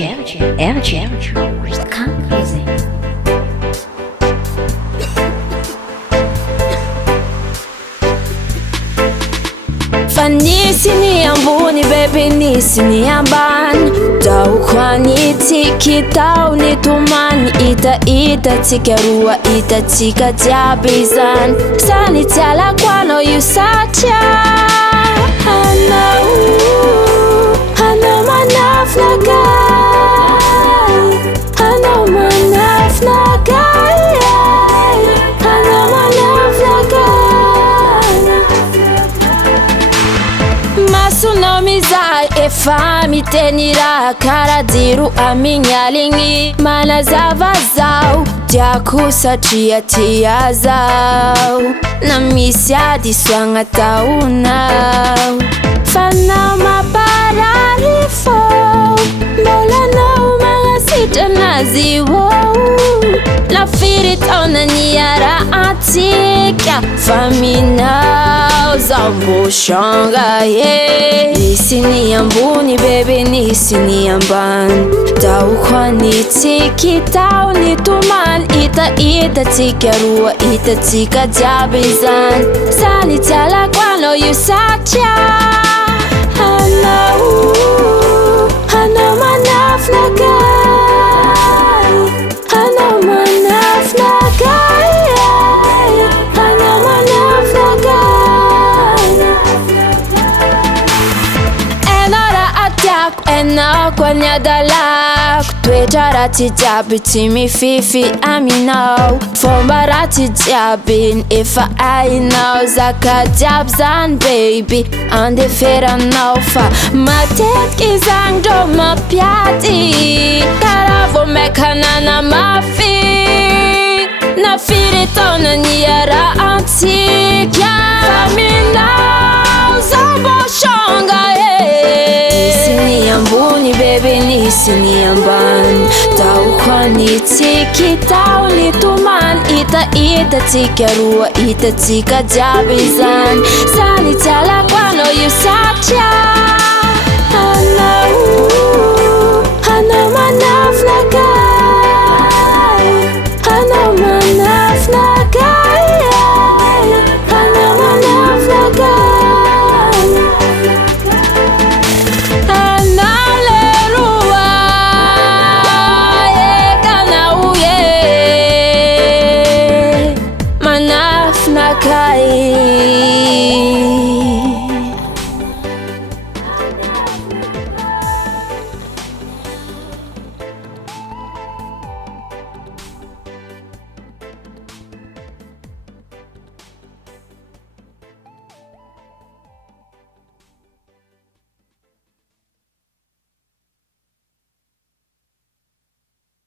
LG, come crazy. Fanisi ni ambuni baby nisi ni ambani Dau kwani tiki tau ni tumani Ita tikarua ita tika jabizan Sani tala kwano yusacha Hano manaf na gai Hano manaf na gai Hano manaf na gai Masunomizai e fami tenira karadiru aminyalingi Mana zavazau Diakusa tia zau Na misiadi swanga taunau Fana mapararifo Mola no mga sita naziwo La firita ona niara atika Faminau zambu shanga Nisi ni ambuni baby nisi ni amban Tau kwani tiki tau ni tuman Ita tikarua ita tika jabizan Sani tala kwano yusacha Hano manaf na gai Hano manaf na gai Hano manaf na gai Enora atak ena kwanya dalak Twejarati jabi timi fifi aminau Fombarati jabin if I know Zaka jabzan baby Ande fera naufa Matek izang do mapiati Karavo mekana na mafi Na firitona niara antika Faminau zambo shonga Nisi ambuni baby nisi ni amban Tau kwani tiki tau ni tuman Ita tikarua ita tika jabizan Sani tala kwano